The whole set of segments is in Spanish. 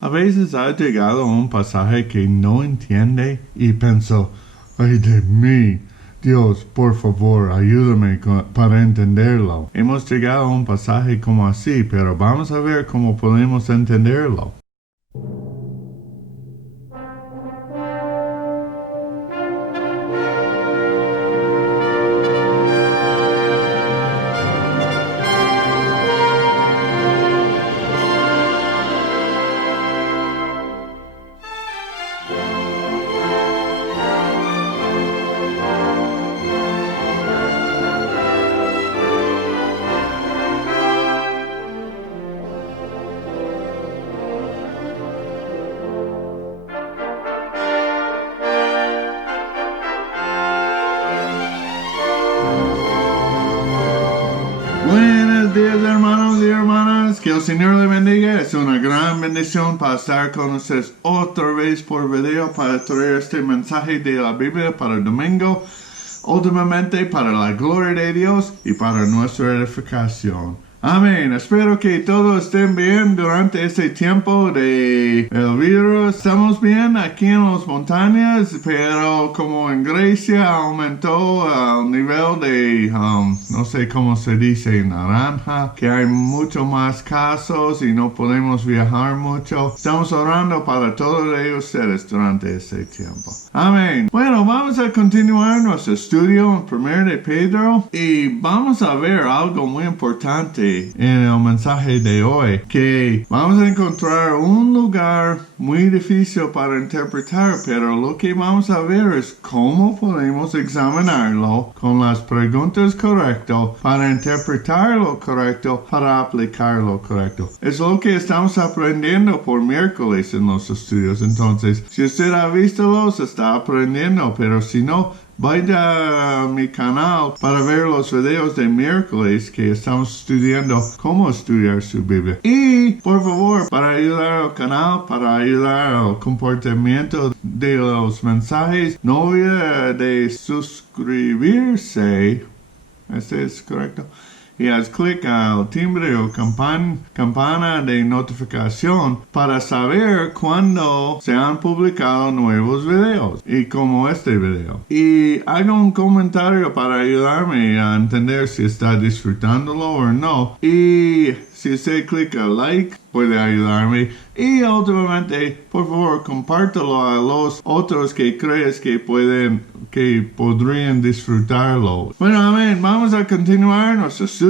A veces ha llegado un pasaje que no entiende y pienso, ay de mí, Dios, por favor, ayúdame para entenderlo. Hemos llegado a un pasaje como así, pero vamos a ver cómo podemos entenderlo. Buenos días, hermanos y hermanas, que el Señor le bendiga. Es una gran bendición para estar con ustedes otra vez por video para traer este mensaje de la Biblia para el domingo, últimamente para la gloria de Dios y para nuestra edificación. Amén. Espero que todos estén bien durante este tiempo de el virus. Estamos bien aquí en las montañas, pero como en Grecia aumentó el nivel de, no sé cómo se dice, naranja, que hay mucho más casos y no podemos viajar mucho. Estamos orando para todos ustedes durante este tiempo. Amén. Bueno, vamos a continuar nuestro estudio en 1 de Pedro y vamos a ver algo muy importante en el mensaje de hoy, que vamos a encontrar un lugar muy difícil para interpretar, pero lo que vamos a ver es cómo podemos examinarlo con las preguntas correctas para interpretar lo correcto, para aplicar lo correcto. Es lo que estamos aprendiendo por miércoles en los estudios. Entonces, si usted ha visto los, está aprendiendo, pero si no, vaya a mi canal para ver los videos de miércoles que estamos estudiando cómo estudiar su Biblia. Y, por favor, para ayudar al canal, para ayudar al comportamiento de los mensajes, no olvide de suscribirse. ¿Este es correcto? Y haz clic al timbre o campana de notificación para saber cuando se han publicado nuevos videos, y como este video. Y haga un comentario para ayudarme a entender si está disfrutándolo o no. Y si usted clica like, puede ayudarme. Y últimamente, por favor, compártelo a los otros que crees que podrían disfrutarlo. Bueno, amén. Vamos a continuar nuestro estudio.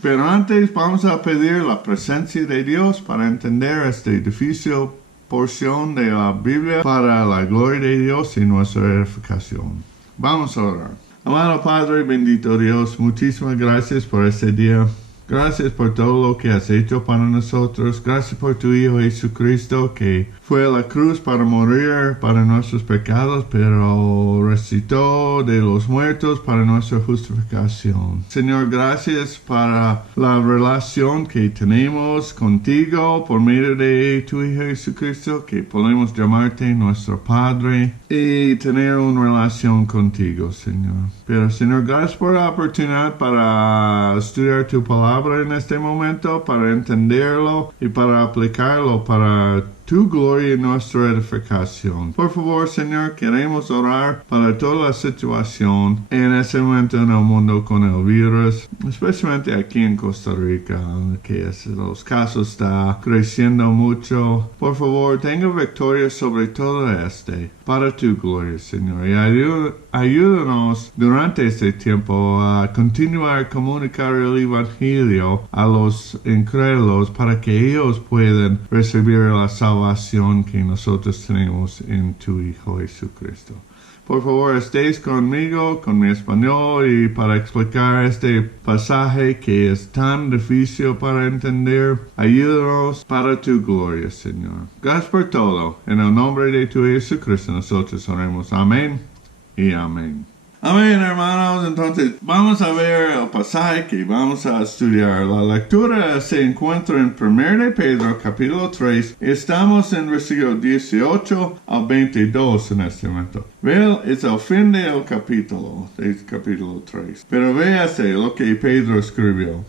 Pero antes vamos a pedir la presencia de Dios para entender esta difícil porción de la Biblia para la gloria de Dios y nuestra edificación. Vamos a orar. Amado Padre, bendito Dios, muchísimas gracias por este día. Gracias por todo lo que has hecho para nosotros. Gracias por tu Hijo Jesucristo, que fue a la cruz para morir para nuestros pecados, pero resucitó de los muertos para nuestra justificación. Señor, gracias para la relación que tenemos contigo por medio de tu Hijo Jesucristo, que podemos llamarte nuestro Padre y tener una relación contigo, Señor. Pero, Señor, gracias por la oportunidad para estudiar tu palabra en este momento, para entenderlo y para aplicarlo para tu gloria y nuestra edificación. Por favor, Señor, queremos orar para toda la situación en este momento en el mundo con el virus, especialmente aquí en Costa Rica, que los casos están creciendo mucho. Por favor, tenga victoria sobre todo para tu gloria, Señor, y ayúdanos durante este tiempo a continuar a comunicar el Evangelio a los incrédulos para que ellos puedan recibir la salvación que nosotros tenemos en tu Hijo Jesucristo. Por favor, estéis conmigo, con mi español, y para explicar este pasaje que es tan difícil para entender, ayúdanos para tu gloria, Señor. Gracias por todo. En el nombre de tu Jesucristo nosotros oremos. Amén y amén. Amén, hermanos. Entonces, vamos a ver el pasaje que vamos a estudiar. La lectura se encuentra en 1 de Pedro, capítulo 3. Estamos en versículo 18 al 22 en este momento. Vea, es el fin del capítulo 3. Pero véase lo que Pedro escribió.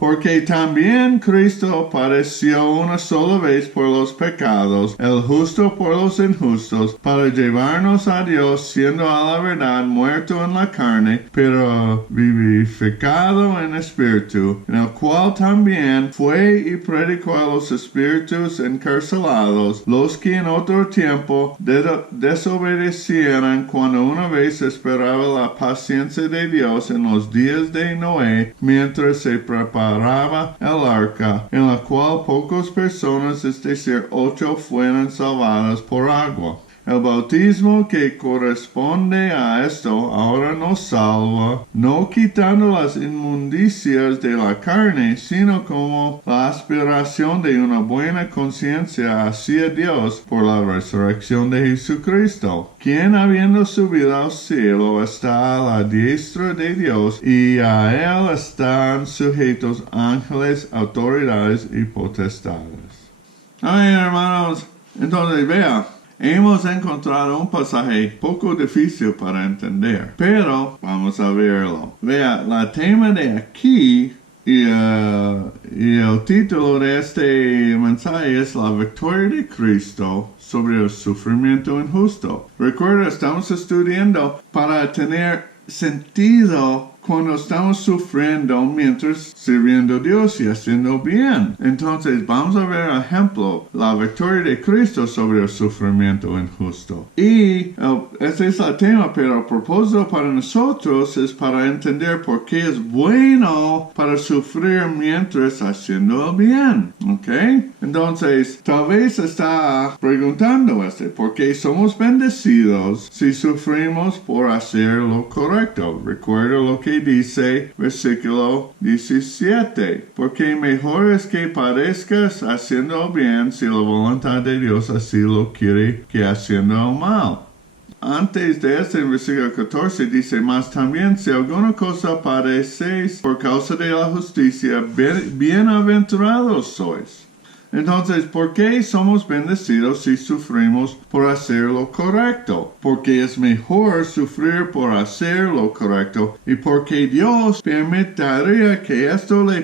Porque también Cristo padeció una sola vez por los pecados, el justo por los injustos, para llevarnos a Dios, siendo a la verdad muerto en la carne, pero vivificado en espíritu, en el cual también fue y predicó a los espíritus encarcelados, los que en otro tiempo desobedecieran cuando una vez esperaba la paciencia de Dios en los días de Noé, mientras se preparaba el arca, en la cual pocas personas, es decir, 8, fueron salvadas por agua. El bautismo que corresponde a esto ahora nos salva, no quitando las inmundicias de la carne, sino como la aspiración de una buena conciencia hacia Dios por la resurrección de Jesucristo, quien habiendo subido al cielo está a la diestra de Dios, y a él están sujetos ángeles, autoridades y potestades. Ay, hermanos, entonces vea. Hemos encontrado un pasaje poco difícil para entender, pero vamos a verlo. Vea, la tema de aquí y el título de este mensaje es La victoria de Cristo sobre el sufrimiento injusto. Recuerda, estamos estudiando para tener sentido cuando estamos sufriendo mientras sirviendo a Dios y haciendo bien. Entonces vamos a ver ejemplo, la victoria de Cristo sobre el sufrimiento injusto. Y este es el tema, pero el propósito para nosotros es para entender por qué es bueno para sufrir mientras haciendo el bien. ¿Ok? Entonces, tal vez está preguntando ¿por qué somos bendecidos si sufrimos por hacer lo correcto? Recuerda lo que dice versículo 17, porque mejor es que padezcas haciendo el bien si la voluntad de Dios así lo quiere que haciendo el mal. Antes de este, en versículo 14 dice, mas también si alguna cosa padecéis por causa de la justicia, bienaventurados sois. Entonces, ¿por qué somos bendecidos si sufrimos por hacer lo correcto? Porque es mejor sufrir por hacer lo correcto y porque Dios permitiría que esto les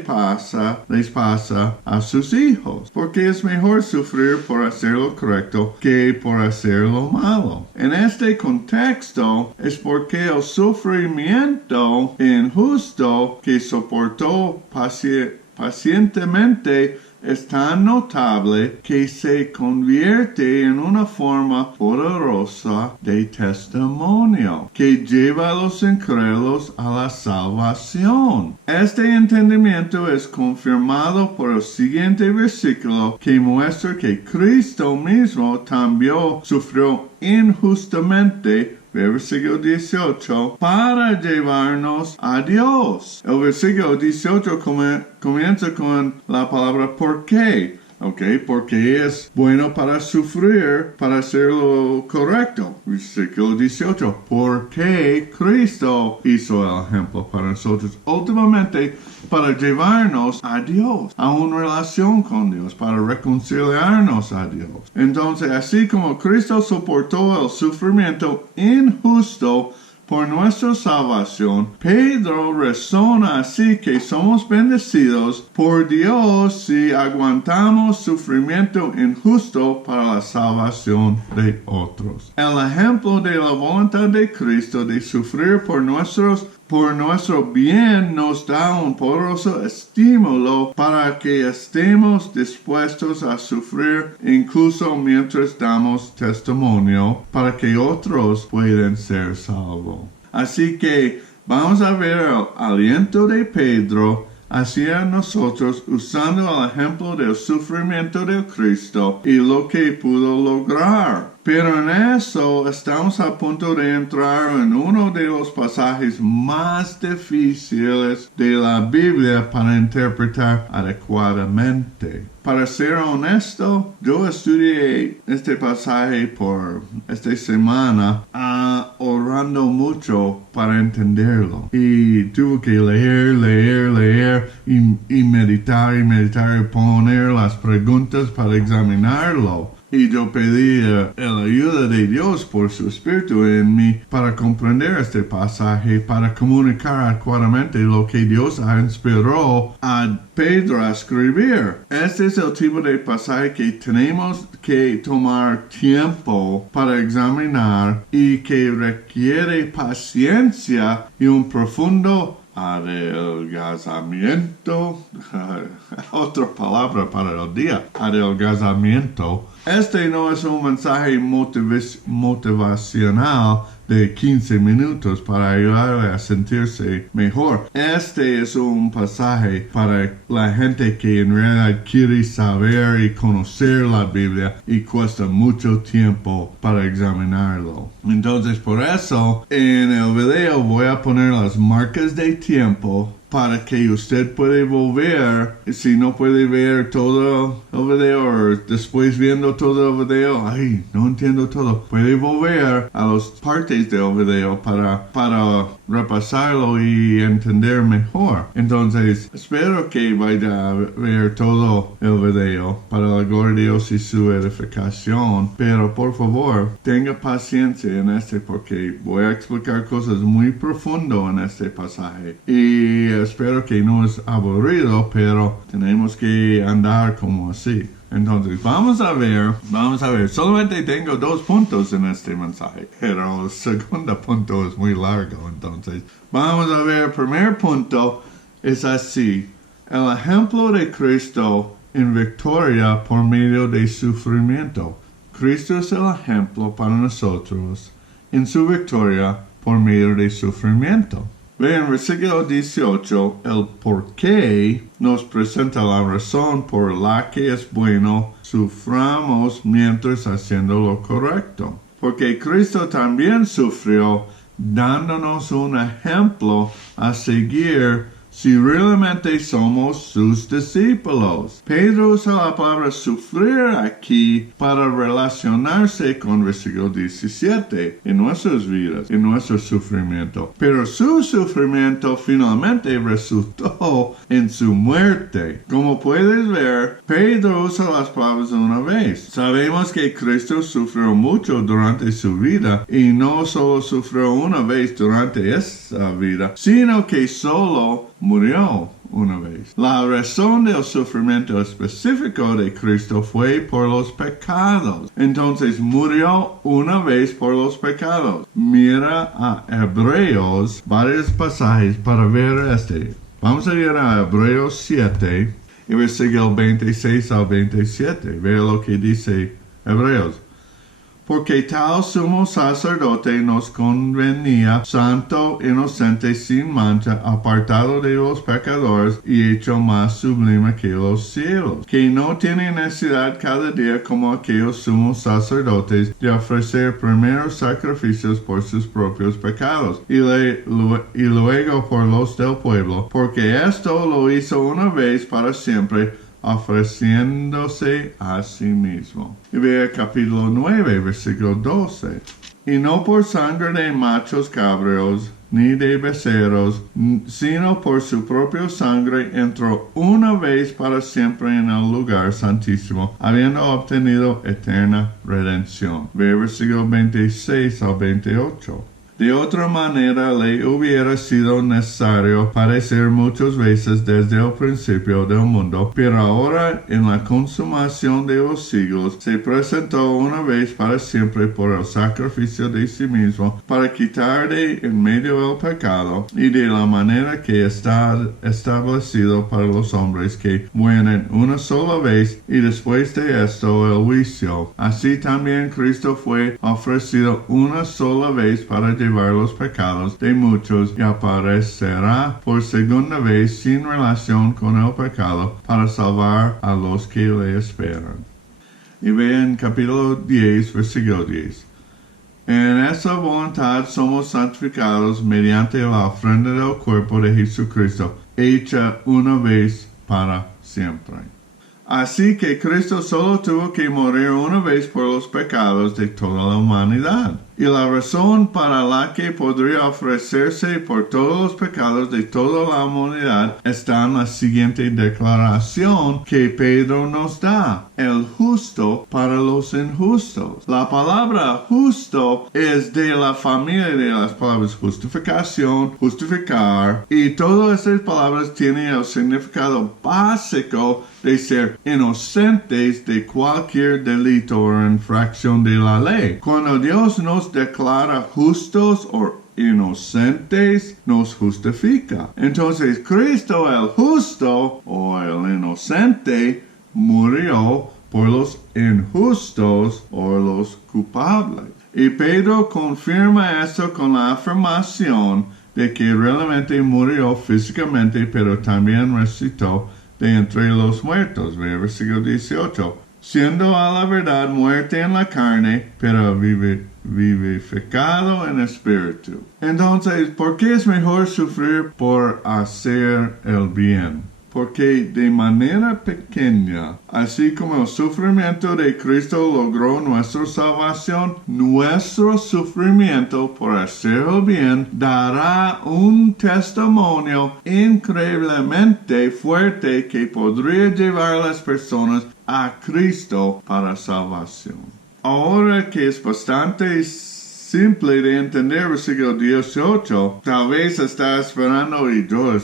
pasa a sus hijos. Porque es mejor sufrir por hacer lo correcto que por hacer lo malo. En este contexto es porque el sufrimiento injusto que soportó pacientemente es tan notable que se convierte en una forma poderosa de testimonio que lleva a los incrédulos a la salvación. Este entendimiento es confirmado por el siguiente versículo que muestra que Cristo mismo también sufrió injustamente. Versículo 18, para llevarnos a Dios. El versículo 18 comienza con la palabra ¿por qué? Porque es bueno para sufrir, para hacer lo correcto. Versículo 18, porque Cristo hizo el ejemplo para nosotros, últimamente para llevarnos a Dios, a una relación con Dios, para reconciliarnos a Dios. Entonces, así como Cristo soportó el sufrimiento injusto por nuestra salvación, Pedro razona así que somos bendecidos por Dios si aguantamos sufrimiento injusto para la salvación de otros. El ejemplo de la voluntad de Cristo de sufrir por nuestro bien nos da un poderoso estímulo para que estemos dispuestos a sufrir incluso mientras damos testimonio para que otros puedan ser salvos. Así que vamos a ver el aliento de Pedro hacia nosotros usando el ejemplo del sufrimiento de Cristo y lo que pudo lograr. Pero en eso estamos a punto de entrar en uno de los pasajes más difíciles de la Biblia para interpretar adecuadamente. Para ser honesto, yo estudié este pasaje por esta semana orando mucho para entenderlo. Y tuve que leer y meditar y poner las preguntas para examinarlo. Y yo pedí la ayuda de Dios por su Espíritu en mí para comprender este pasaje, para comunicar adecuadamente lo que Dios ha inspirado a Pedro a escribir. Este es el tipo de pasaje que tenemos que tomar tiempo para examinar y que requiere paciencia y un profundo adelgazamiento, otra palabra para el día, adelgazamiento. Este no es un mensaje motivacional de 15 minutos para ayudarle a sentirse mejor. Este es un pasaje para la gente que en realidad quiere saber y conocer la Biblia y cuesta mucho tiempo para examinarlo. Entonces, por eso, en el video voy a poner las marcas de tiempo para que usted pueda volver, si no puede ver todo el video o después viendo todo el video, ay, no entiendo todo, puede volver a las partes del video para repasarlo y entender mejor. Entonces, espero que vaya a ver todo el video para la gloria de Dios y su edificación, pero por favor, tenga paciencia en este porque voy a explicar cosas muy profundas en este pasaje y espero que no es aburrido, pero tenemos que andar como así. Entonces, vamos a ver, solamente tengo 2 puntos en este mensaje, pero el segundo punto es muy largo, entonces, vamos a ver, el primer punto es así, el ejemplo de Cristo en victoria por medio de sufrimiento. Cristo es el ejemplo para nosotros en su victoria por medio de sufrimiento. Ve en versículo 18, el por qué nos presenta la razón por la que es bueno suframos mientras haciendo lo correcto. Porque Cristo también sufrió, dándonos un ejemplo a seguir si realmente somos sus discípulos. Pedro usa la palabra sufrir aquí para relacionarse con versículo 17 en nuestras vidas, en nuestro sufrimiento. Pero su sufrimiento finalmente resultó en su muerte. Como puedes ver, Pedro usa las palabras una vez. Sabemos que Cristo sufrió mucho durante su vida y no solo sufrió una vez durante esa vida, sino que solo murió una vez. La razón del sufrimiento específico de Cristo fue por los pecados. Entonces murió una vez por los pecados. Mira a Hebreos, varios pasajes para ver este. Vamos a ir a Hebreos 7 y versículo 26 al 27. Vea lo que dice Hebreos. Porque tal sumo sacerdote nos convenía, santo, inocente, sin mancha, apartado de los pecadores y hecho más sublime que los cielos, que no tiene necesidad cada día como aquellos sumos sacerdotes de ofrecer primeros sacrificios por sus propios pecados y luego por los del pueblo, porque esto lo hizo una vez para siempre, ofreciéndose a sí mismo. Y ve capítulo 9, versículo 12. Y no por sangre de machos cabríos, ni de becerros, sino por su propia sangre entró una vez para siempre en el lugar santísimo, habiendo obtenido eterna redención. Ve versículo 26 al 28. De otra manera le hubiera sido necesario padecer muchas veces desde el principio del mundo, pero ahora en la consumación de los siglos se presentó una vez para siempre por el sacrificio de sí mismo para quitar de en medio el pecado, y de la manera que está establecido para los hombres que mueren una sola vez y después de esto el juicio. Así también Cristo fue ofrecido una sola vez para llevar los pecados de muchos y aparecerá por segunda vez sin relación con el pecado para salvar a los que le esperan. Y vean capítulo 10, versículo 10. En esa voluntad somos santificados mediante la ofrenda del cuerpo de Jesucristo, hecha una vez para siempre. Así que Cristo solo tuvo que morir una vez por los pecados de toda la humanidad. Y la razón para la que podría ofrecerse por todos los pecados de toda la humanidad está en la siguiente declaración que Pedro nos da: el justo para los injustos. La palabra justo es de la familia de las palabras justificación, justificar, y todas estas palabras tienen el significado básico de ser inocentes de cualquier delito o infracción de la ley. Cuando Dios nos declara justos o inocentes, nos justifica. Entonces Cristo, el justo o el inocente, murió por los injustos o los culpables. Y Pedro confirma esto con la afirmación de que realmente murió físicamente, pero también resucitó de entre los muertos. Versículo 18. Siendo a la verdad muerte en la carne, pero vivificado en espíritu. Entonces, ¿por qué es mejor sufrir por hacer el bien? Porque de manera pequeña, así como el sufrimiento de Cristo logró nuestra salvación, nuestro sufrimiento por hacer el bien dará un testimonio increíblemente fuerte que podría llevar a las personas a Cristo para salvación. Ahora que es bastante simple de entender versículo 18, tal vez está esperando, y yo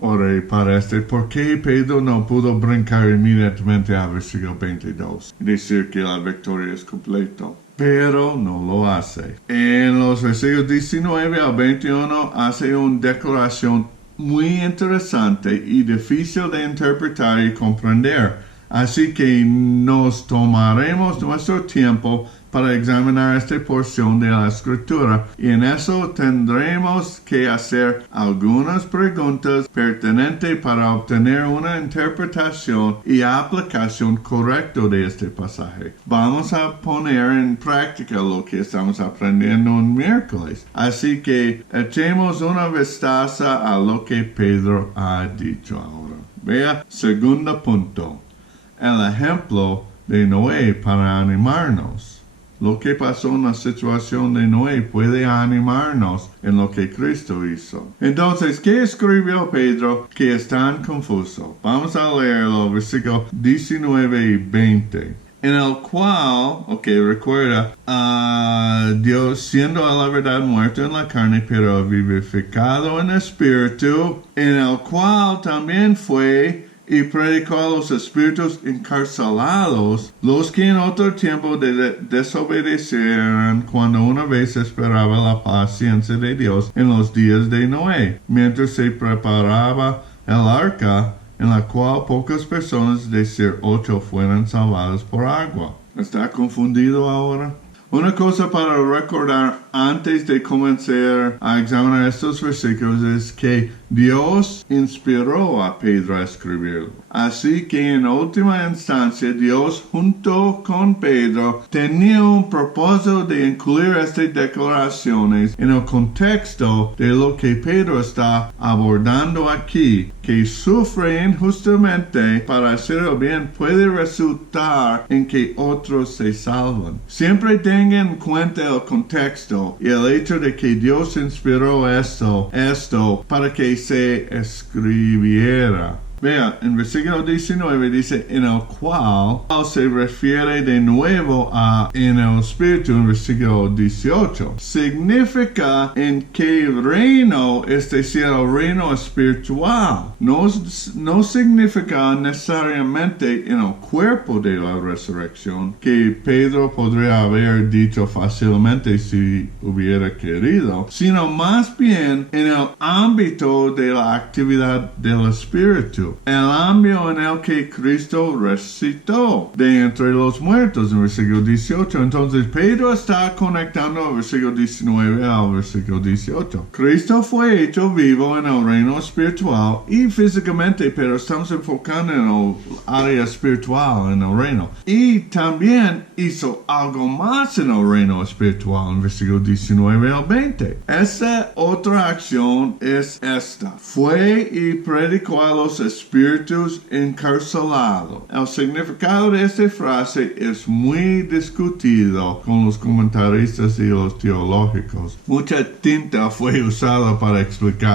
oré para ¿por qué Pedro no pudo brincar inmediatamente a versículo 22 y decir que la victoria es completa? Pero no lo hace. En los versículos 19 al 21 hace una declaración muy interesante y difícil de interpretar y comprender. Así que nos tomaremos nuestro tiempo para examinar esta porción de la Escritura, y en eso tendremos que hacer algunas preguntas pertinentes para obtener una interpretación y aplicación correcta de este pasaje. Vamos a poner en práctica lo que estamos aprendiendo un miércoles. Así que echemos una vistaza a lo que Pedro ha dicho ahora. Vea, segundo punto. El ejemplo de Noé para animarnos. Lo que pasó en la situación de Noé puede animarnos en lo que Cristo hizo. Entonces, ¿qué escribió Pedro que es tan confuso? Vamos a leerlo, versículos 19 y 20. En el cual, recuerda, Dios siendo a la verdad muerto en la carne, pero vivificado en espíritu, en el cual también fue y predicó a los espíritus encarcelados, los que en otro tiempo desobedecieron cuando una vez esperaba la paciencia de Dios en los días de Noé, mientras se preparaba el arca, en la cual pocas personas de ser 8 fueron salvadas por agua. ¿Está confundido ahora? Una cosa para recordar antes de comenzar a examinar estos versículos es que Dios inspiró a Pedro a escribirlo. Así que en última instancia Dios junto con Pedro tenía un propósito de incluir estas declaraciones en el contexto de lo que Pedro está abordando aquí, que sufre injustamente para hacer el bien puede resultar en que otros se salvan. Siempre tengan en cuenta el contexto y el hecho de que Dios inspiró esto para que se escribiera. Vea, en versículo 19 dice, en el cual se refiere de nuevo a en el espíritu en versículo 18. Significa en qué reino, es decir, el reino espiritual. No significa necesariamente en el cuerpo de la resurrección, que Pedro podría haber dicho fácilmente si hubiera querido, sino más bien en el ámbito de la actividad del espíritu. El ámbito en el que Cristo resucitó de entre los muertos en versículo 18. Entonces Pedro está conectando el versículo 19 al versículo 18. Cristo fue hecho vivo en el reino espiritual y físicamente, pero estamos enfocando en el área espiritual en el reino. Y también hizo algo más en el reino espiritual en versículo 19 al 20. Esa otra acción es esta. Fue y predicó a los espíritus encarcelados. El significado de esta frase es muy discutido con los comentaristas y los teológicos. Mucha tinta fue usada para explicar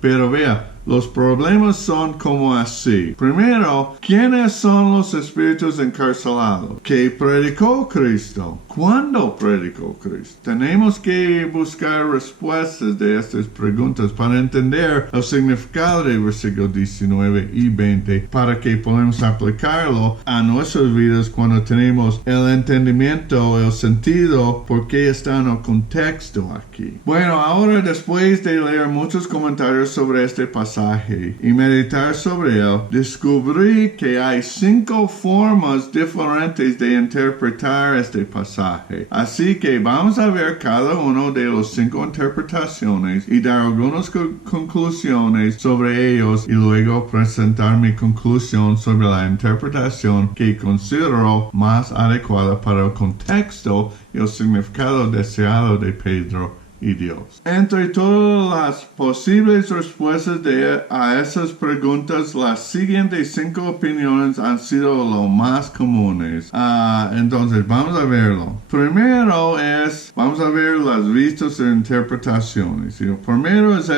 pero vea, los problemas son como así. Primero, ¿quiénes son los espíritus encarcelados? ¿Qué predicó Cristo? ¿Cuándo predicó Cristo? Tenemos que buscar respuestas de estas preguntas para entender el significado de versículos 19 y 20 para que podamos aplicarlo a nuestras vidas cuando tenemos el entendimiento, el sentido, por qué está en el contexto aquí. Bueno, ahora después de leer muchos comentarios sobre este pasaje y meditar sobre él, descubrí que hay 5 formas diferentes de interpretar este pasaje. Así que vamos a ver cada uno de los 5 interpretaciones y dar algunas conclusiones sobre ellos y luego presentar mi conclusión sobre la interpretación que considero más adecuada para el contexto y el significado deseado de Pedro y Dios. Entre todas las posibles respuestas a esas preguntas, las siguientes 5 opiniones han sido lo más comunes. Entonces, vamos a verlo. Primero vamos a ver las vistas e interpretaciones. Y el primero es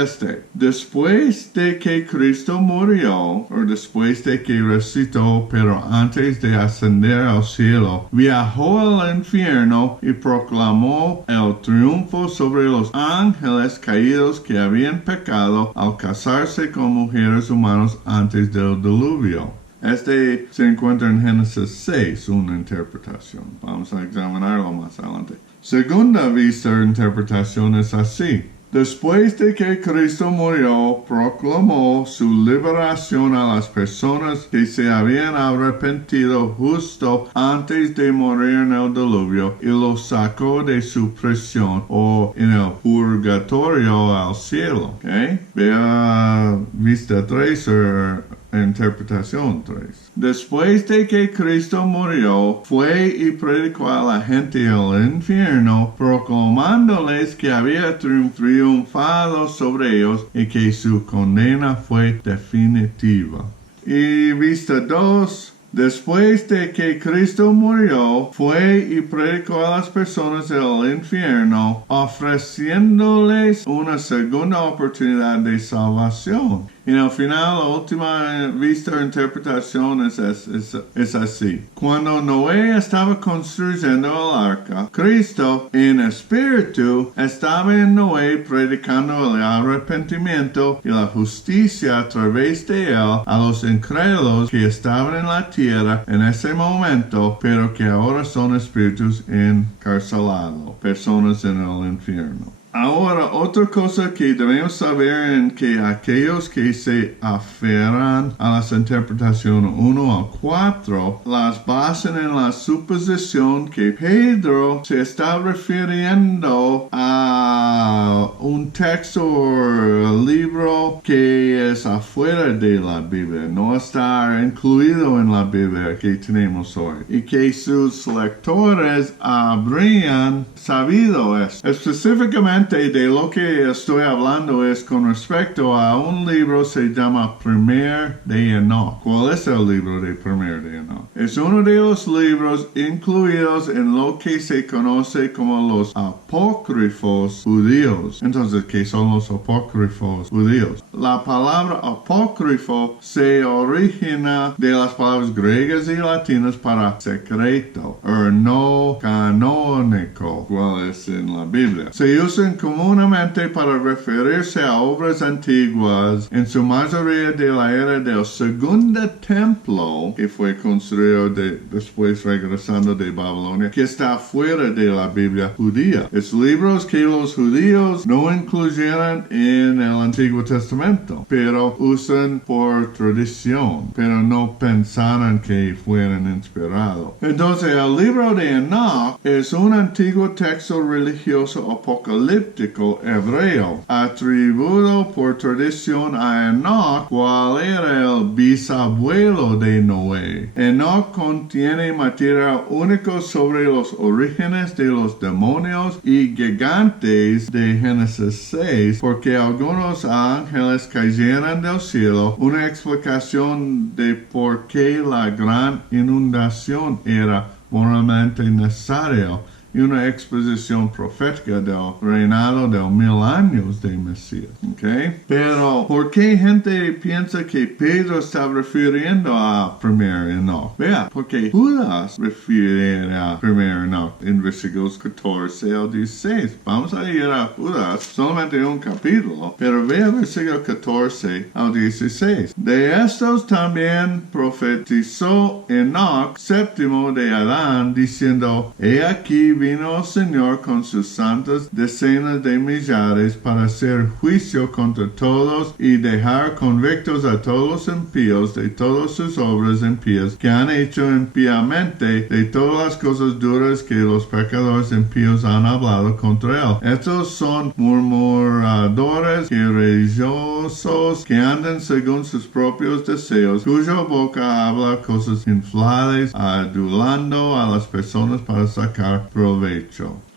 después de que Cristo murió, o después de que resucitó, pero antes de ascender al cielo, viajó al infierno y proclamó el triunfo sobre los ángeles caídos que habían pecado al casarse con mujeres humanas antes del diluvio. Se encuentra en Génesis 6, una interpretación. Vamos a examinarlo más adelante. Segunda vista o interpretación es así. Después de que Cristo murió, proclamó su liberación a las personas que se habían arrepentido justo antes de morir en el diluvio y los sacó de su prisión o en el purgatorio al cielo. ¿Okay? Vea vista 3 o interpretación 3. Después de que Cristo murió, fue y predicó a la gente el infierno, proclamándoles que había triunfado sobre ellos y que su condena fue definitiva. Y vista 2. Después de que Cristo murió, fue y predicó a las personas del infierno, ofreciéndoles una segunda oportunidad de salvación. Y al final, la última vista o interpretación es así. Cuando Noé estaba construyendo el arca, Cristo, en espíritu, estaba en Noé predicando el arrepentimiento y la justicia a través de él a los incrédulos que estaban en la tierra en ese momento, pero que ahora son espíritus encarcelados, personas en el infierno. Ahora, otra cosa que debemos saber es que aquellos que se aferran a las interpretaciones 1 al 4 las basan en la suposición que Pedro se está refiriendo a un texto o libro que es afuera de la Biblia, no está incluido en la Biblia que tenemos hoy, y que sus lectores habrían sabido eso. Específicamente de lo que estoy hablando es con respecto a un libro que se llama Primer de Enoch. ¿Cuál es el libro de Primer de Enoch? Es uno de los libros incluidos en lo que se conoce como los apócrifos judíos. Entonces, ¿qué son los apócrifos judíos? La palabra apócrifo se origina de las palabras griegas y latinas para secreto o no canónico, cuál es en la Biblia. Se usan comúnmente para referirse a obras antiguas, en su mayoría de la era del segundo templo, que fue construido después regresando de Babilonia, que está fuera de la Biblia judía. Es libros que los judíos no incluyeron en el Antiguo Testamento, pero usan por tradición, pero no pensaron que fueran inspirados. Entonces, el libro de Enoch es un antiguo texto religioso apocalíptico apocalíptico hebreo, atribuido por tradición a Enoch, cual era el bisabuelo de Noé. Enoch contiene material único sobre los orígenes de los demonios y gigantes de Génesis 6, porque algunos ángeles cayeron del cielo, una explicación de por qué la gran inundación era moralmente necesaria y una exposición profética del reinado de 1000 años de Mesías. ¿Okay? Pero, ¿por qué gente piensa que Pedro está refiriendo a primer Enoch? Vea, porque Judas refiere a primer Enoch en versículos 14 al 16. Vamos a ir a Judas, solamente un capítulo, pero vea versículo 14 al 16. De estos también profetizó Enoch, séptimo de Adán, diciendo, he aquí vino el Señor con sus santas decenas de millares para hacer juicio contra todos y dejar convictos a todos los impíos de todas sus obras impías que han hecho impíamente, de todas las cosas duras que los pecadores impíos han hablado contra él. Estos son murmuradores y religiosos que andan según sus propios deseos, cuya boca habla cosas infladas, adulando a las personas para sacar provecho.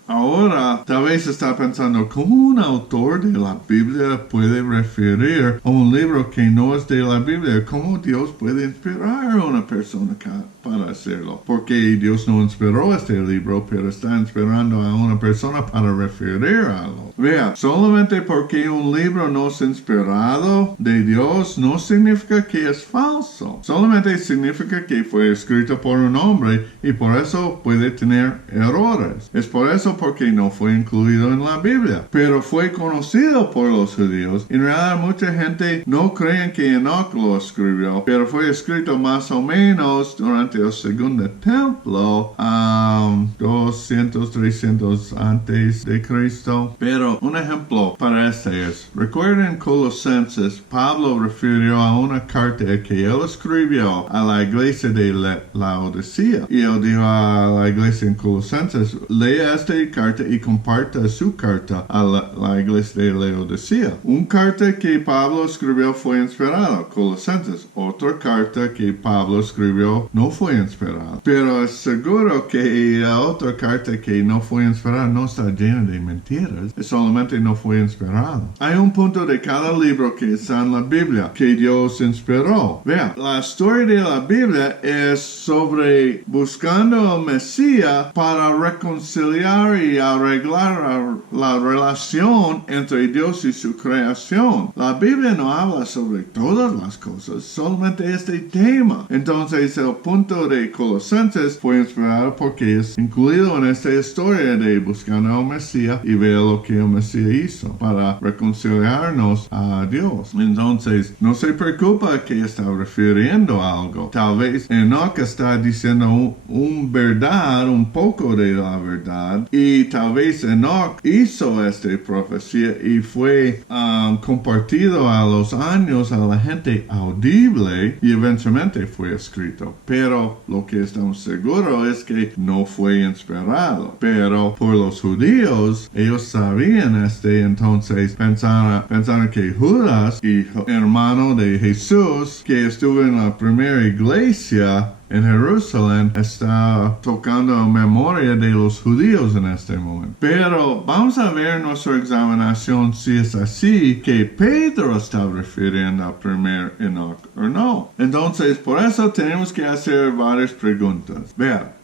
Ahora, tal vez está pensando, ¿cómo un autor de la Biblia puede referir a un libro que no es de la Biblia? ¿Cómo Dios puede inspirar a una persona para hacerlo? Porque Dios no inspiró este libro, pero está inspirando a una persona para referir a algo. Vea, solamente porque un libro no es inspirado de Dios, no significa que es falso. Solamente significa que fue escrito por un hombre y por eso puede tener errores. Es por eso porque no fue incluido en la Biblia, pero fue conocido por los judíos. En realidad mucha gente no cree que Enoch lo escribió, pero fue escrito más o menos durante el segundo templo, 200, 300 antes de Cristo. Pero un ejemplo para este es, recuerden Colosenses, Pablo refirió a una carta que él escribió a la iglesia de Laodicea, y él dijo a la iglesia en Colosenses, lea esta carta y comparta su carta a la iglesia de Laodicea. Una carta que Pablo escribió fue inspirada, Colosenses. Otra carta que Pablo escribió no fue inspirada. Pero es seguro que la otra carta que no fue inspirada no está llena de mentiras, solamente no fue inspirada. Hay un punto de cada libro que está en la Biblia que Dios inspiró. Vea, la historia de la Biblia es sobre buscando al Mesías para reconciliar y arreglar la relación entre Dios y su creación. La Biblia no habla sobre todas las cosas, solamente este tema. Entonces el punto de Colosenses fue inspirado porque es incluido en esta historia de buscando al Mesías y ver lo que el Mesías hizo para reconciliarnos a Dios. Entonces no se preocupa que está refiriendo a algo. Tal vez Enoch está diciendo un verdad, un poco de la verdad, y tal vez Enoch hizo esta profecía y fue compartido a los años a la gente audible y eventualmente fue escrito. Pero lo que estamos seguros es que no fue inspirado. Pero por los judíos, ellos sabían entonces pensaron que Judas, hijo, hermano de Jesús, que estuvo en la primera iglesia en Jerusalén, está tocando en memoria de los judíos en este momento. Pero vamos a ver en nuestra examinación si es así que Pedro está refiriendo a primer Enoch o no. Entonces, por eso tenemos que hacer varias preguntas. Vea,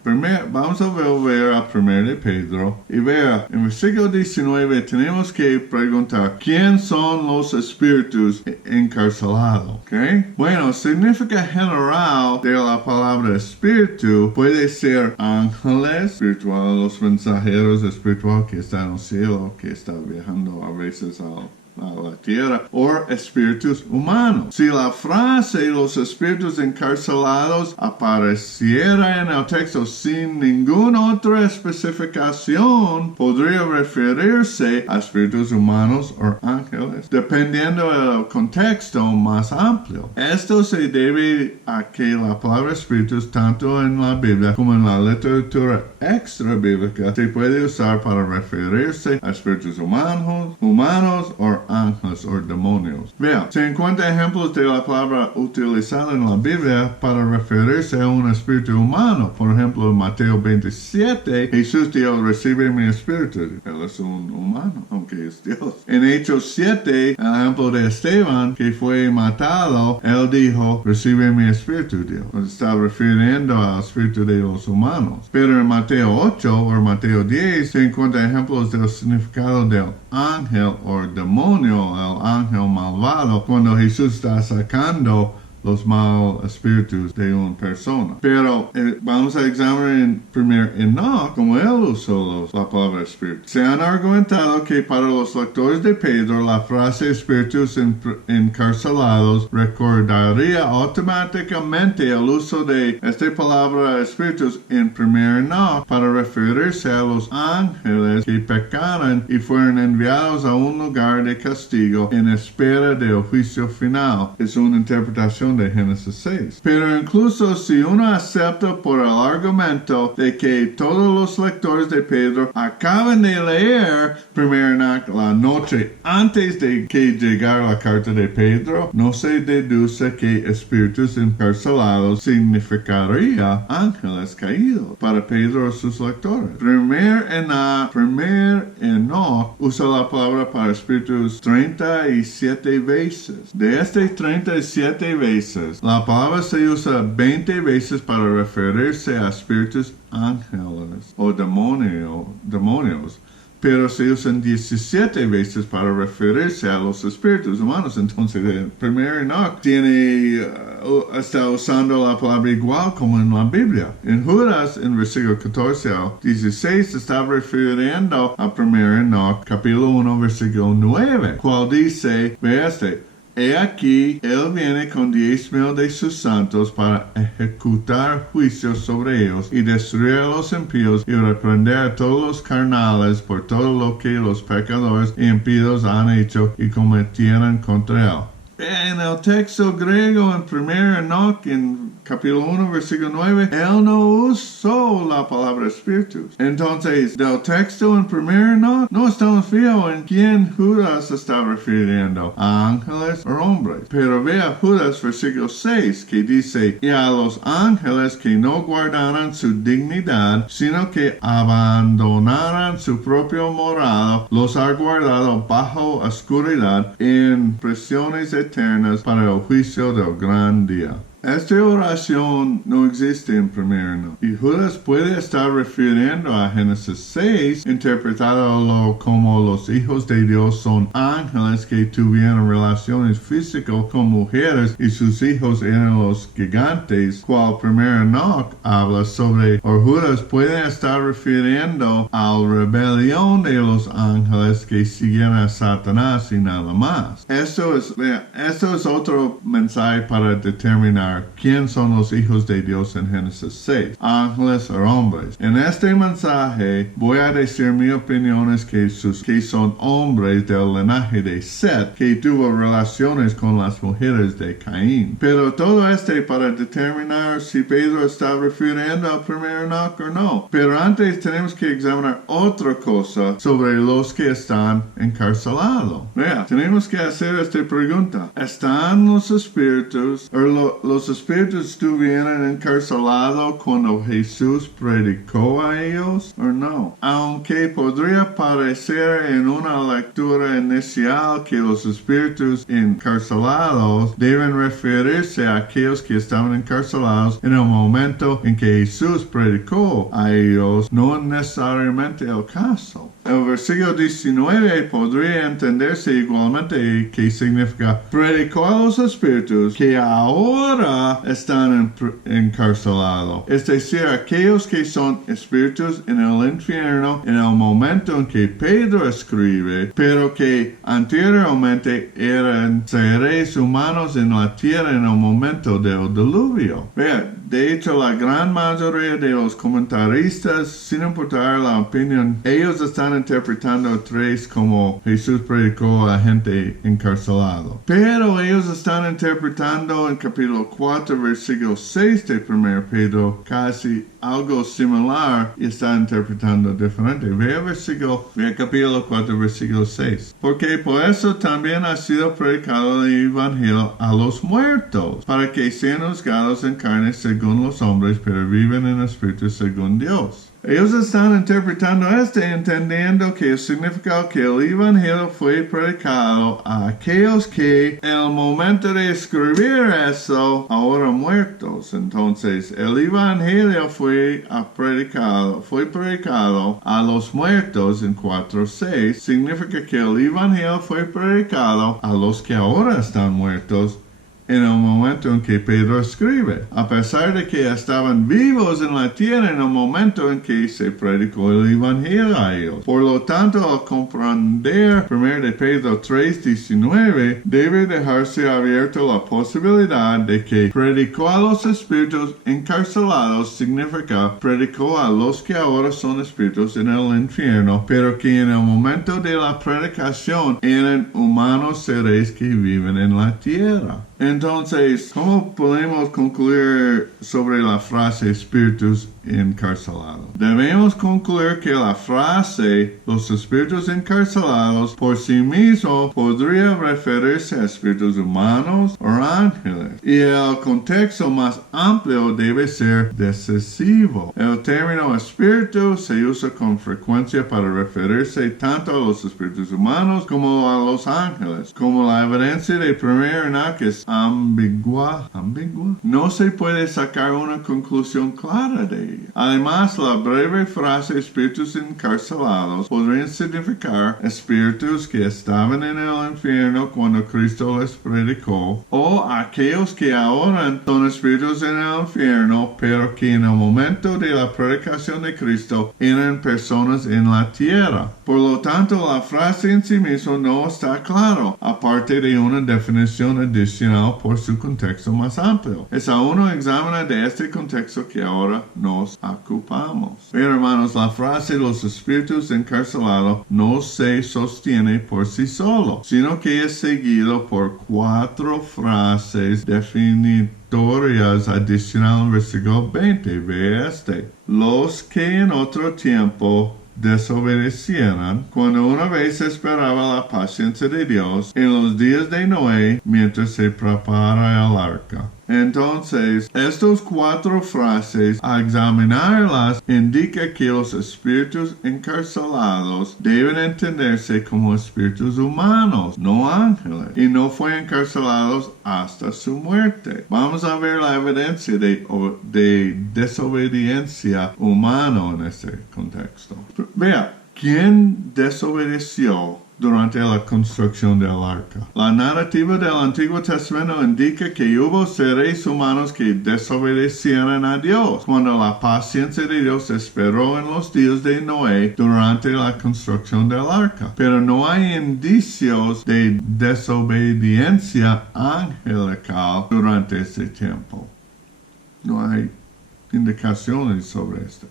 vamos a volver a 1 de Pedro y vea, en versículo 19 tenemos que preguntar ¿quién son los espíritus encarcelados? ¿Okay? Bueno, significa general de la palabra espíritu puede ser ángeles espirituales, los mensajeros espirituales que están en el cielo, que están viajando a veces al la tierra, o espíritus humanos. Si la frase los espíritus encarcelados apareciera en el texto sin ninguna otra especificación, podría referirse a espíritus humanos o ángeles, dependiendo del contexto más amplio. Esto se debe a que la palabra espíritus, tanto en la Biblia como en la literatura extra bíblica, se puede usar para referirse a espíritus humanos o ángeles o demonios. Vea, se encuentran ejemplos de la palabra utilizada en la Biblia para referirse a un espíritu humano. Por ejemplo, en Mateo 27, Jesús dijo, recibe mi espíritu. Él es un humano, aunque es Dios. En Hechos 7, el ejemplo de Esteban, que fue matado, él dijo, recibe mi espíritu, Dios. Está refiriendo al espíritu de los humanos. Pero en Mateo 8 o Mateo 10 se encuentran ejemplos del significado del ángel o demonio, el ángel malvado, cuando Jesús está sacando los malos espíritus de una persona. Pero vamos a examinar en 1 Enoch como él usó la palabra espíritu. Se han argumentado que para los lectores de Pedro la frase espíritus encarcelados recordaría automáticamente el uso de esta palabra espíritus en 1 Enoch para referirse a los ángeles que pecaron y fueron enviados a un lugar de castigo en espera del juicio final. Es una interpretación de Génesis 6. Pero incluso si uno acepta por el argumento de que todos los lectores de Pedro acaban de leer 1 Enoch la noche antes de que llegara la carta de Pedro, no se deduce que espíritus encarcelados significaría ángeles caídos para Pedro y sus lectores. 1 Enoch usa la palabra para espíritus 37 veces. De estas 37 veces, la palabra se usa 20 veces para referirse a espíritus ángeles o demonios, pero se usan 17 veces para referirse a los espíritus humanos. Entonces, el 1 Enoch está usando la palabra igual como en la Biblia. En Judas, en versículo 14 al 16, está refiriendo a 1 Enoch, capítulo 1, versículo 9, cual dice, ve he aquí, él viene con 10,000 de sus santos para ejecutar juicios sobre ellos y destruir a los impíos y reprender a todos los carnales por todo lo que los pecadores e impíos han hecho y cometieron contra él. En el texto griego, en 1 Enoch, en capítulo 1, versículo 9, él no usó la palabra espíritus. Entonces, del texto en 1 Enoch, no estamos fijos en quién Judas está refiriendo, a ángeles o hombres. Pero vea Judas, versículo 6, que dice, y a los ángeles que no guardaran su dignidad, sino que abandonaran su propio morado, los ha guardado bajo oscuridad en prisiones eternas para el juicio del gran día. Esta oración no existe en 1 Enoch, y Judas puede estar refiriendo a Génesis 6, interpretándolo como los hijos de Dios son ángeles que tuvieron relaciones físicas con mujeres y sus hijos eran los gigantes, cual 1 Enoch habla sobre, o Judas puede estar refiriendo a la rebelión de los ángeles que siguen a Satanás y nada más. Esto es otro mensaje para determinar quién son los hijos de Dios en Génesis 6, ángeles o hombres. En este mensaje voy a decir mi opinión es que son hombres del linaje de Set que tuvo relaciones con las mujeres de Caín. Pero todo para determinar si Pedro está refiriendo al 1 Enoch o no. Pero antes tenemos que examinar otra cosa sobre los que están encarcelados. Vea, tenemos que hacer esta pregunta. ¿Están los espíritus los espíritus estuvieron encarcelados cuando Jesús predicó a ellos o no? Aunque podría parecer en una lectura inicial que los espíritus encarcelados deben referirse a aquellos que estaban encarcelados en el momento en que Jesús predicó a ellos, no es necesariamente el caso. El versículo 19 podría entenderse igualmente que significa predicó a los espíritus que ahora están encarcelados. Es decir, aquellos que son espíritus en el infierno en el momento en que Pedro escribe, pero que anteriormente eran seres humanos en la tierra en el momento del diluvio. Vea, de hecho, la gran mayoría de los comentaristas, sin importar la opinión, ellos están interpretando a tres como Jesús predicó a gente encarcelado. Pero ellos están interpretando en capítulo 4, versículo 6 de 1 Pedro casi algo similar y está interpretando diferente. Vea capítulo 4, versículo 6. Porque por eso también ha sido predicado el evangelio a los muertos, para que sean juzgados en carne según los hombres, pero viven en espíritu según Dios. Ellos están interpretando entendiendo que significa que el evangelio fue predicado a aquellos que en el momento de escribir eso ahora muertos. Entonces, el evangelio fue predicado a los muertos en 4:6. Significa que el evangelio fue predicado a los que ahora están muertos en el momento en que Pedro escribe, a pesar de que estaban vivos en la tierra en el momento en que se predicó el evangelio a ellos. Por lo tanto, al comprender 1 de Pedro 3:19, debe dejarse abierta la posibilidad de que predicó a los espíritus encarcelados significa predicó a los que ahora son espíritus en el infierno, pero que en el momento de la predicación eran humanos seres que viven en la tierra. Entonces, ¿cómo podemos concluir sobre la frase espíritus encarcelados? Debemos concluir que la frase los espíritus encarcelados por sí mismo podría referirse a espíritus humanos o ángeles, y el contexto más amplio debe ser decisivo. El término espíritu se usa con frecuencia para referirse tanto a los espíritus humanos como a los ángeles. Como la evidencia de primer Enoch es ambigua, no se puede sacar una conclusión clara de ella. Además, la breve frase espíritus encarcelados podrían significar espíritus que estaban en el infierno cuando Cristo les predicó, o aquellos que ahora son espíritus en el infierno, pero que en el momento de la predicación de Cristo eran personas en la tierra. Por lo tanto, la frase en sí misma no está claro, aparte de una definición adicional por su contexto más amplio. Es a uno examina de este contexto que ahora nos ocupamos. Bien, hermanos, la frase los espíritus encarcelados no se sostiene por sí solo, sino que es seguido por 4 frases definitorias adicionales al versículo 20. Ve este. Los que en otro tiempo desobedecieran cuando una vez esperaba la paciencia de Dios en los días de Noé mientras se prepara el arca. Entonces, estas 4 frases, a examinarlas, indica que los espíritus encarcelados deben entenderse como espíritus humanos, no ángeles, y no fueron encarcelados hasta su muerte. Vamos a ver la evidencia de desobediencia humana en este contexto. Vea, ¿quién desobedeció durante la construcción del arca? La narrativa del Antiguo Testamento indica que hubo seres humanos que desobedecieron a Dios cuando la paciencia de Dios esperó en los días de Noé durante la construcción del arca. Pero no hay indicios de desobediencia angelical durante ese tiempo. No hay indicaciones sobre esto.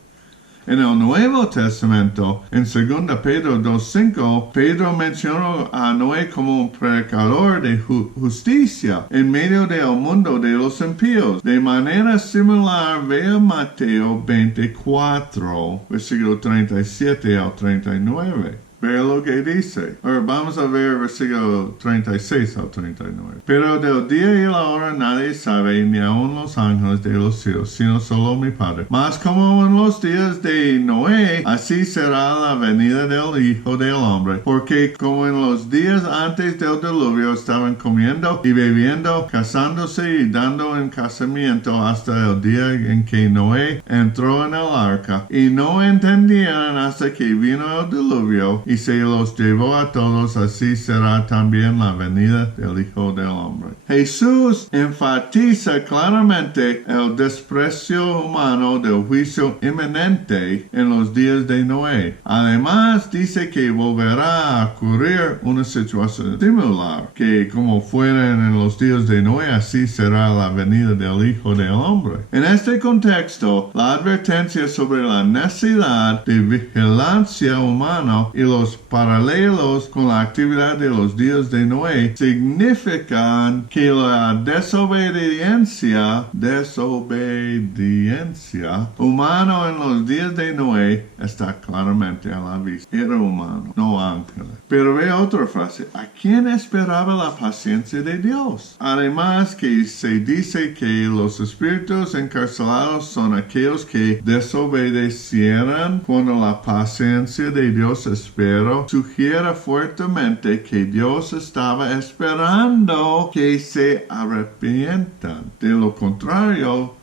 En el Nuevo Testamento, en 2 Pedro 2:5, Pedro mencionó a Noé como un predicador de justicia en medio del mundo de los impíos. De manera similar, vea Mateo 24, versículo 37 al 39. Ve lo que dice. Ahora vamos a ver versículo 36 al 39. Pero del día y la hora nadie sabe, ni aun los ángeles de los cielos, sino solo mi Padre. Mas como en los días de Noé, así será la venida del Hijo del Hombre. Porque como en los días antes del diluvio estaban comiendo y bebiendo, casándose y dando en casamiento hasta el día en que Noé entró en el arca, y no entendían hasta que vino el diluvio y se los llevó a todos, así será también la venida del Hijo del Hombre. Jesús enfatiza claramente el desprecio humano del juicio inminente en los días de Noé. Además, dice que volverá a ocurrir una situación similar, que como fueron en los días de Noé, así será la venida del Hijo del Hombre. En este contexto, la advertencia sobre la necesidad de vigilancia humana y los paralelos con la actividad de los días de Noé significan que la desobediencia humana en los días de Noé está claramente a la vista. Era humano, no ángel. Pero ve otra frase. ¿A quién esperaba la paciencia de Dios? Además que se dice que los espíritus encarcelados son aquellos que desobedecieran cuando la paciencia de Dios esperó, sugiere fuertemente que Dios estaba esperando que se arrepientan. De lo contrario,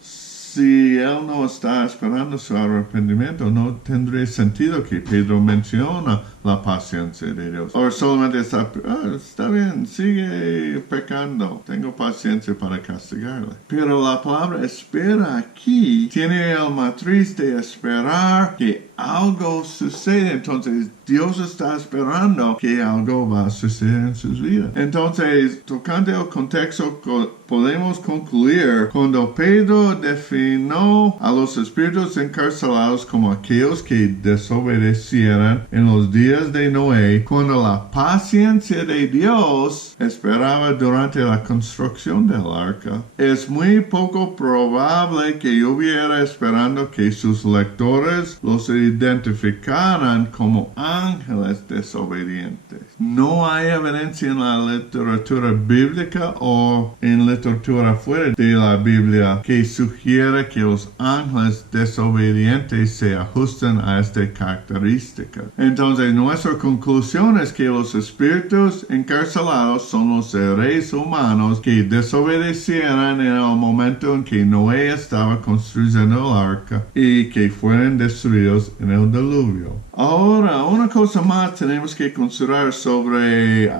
si Él no está esperando su arrepentimiento, no tendría sentido que Pedro menciona la paciencia de Dios. O solamente está bien, sigue pecando, tengo paciencia para castigarle. Pero la palabra espera aquí tiene el matriz de esperar que algo sucede. Entonces Dios está esperando que algo va a suceder en sus vidas. Entonces, tocante el contexto, podemos concluir cuando Pedro definió a los espíritus encarcelados como aquellos que desobedecieran en los días de Noé, cuando la paciencia de Dios esperaba durante la construcción del arca. Es muy poco probable que hubiera esperando que sus lectores los identificaran como ángeles desobedientes. No hay evidencia en la literatura bíblica o en literatura fuera de la Biblia que sugiere que los ángeles desobedientes se ajustan a esta característica. Entonces, nuestra conclusión es que los espíritus encarcelados son los seres humanos que desobedecieron en el momento en que Noé estaba construyendo el arca y que fueron destruidos en el diluvio. Ahora, una cosa más tenemos que considerar sobre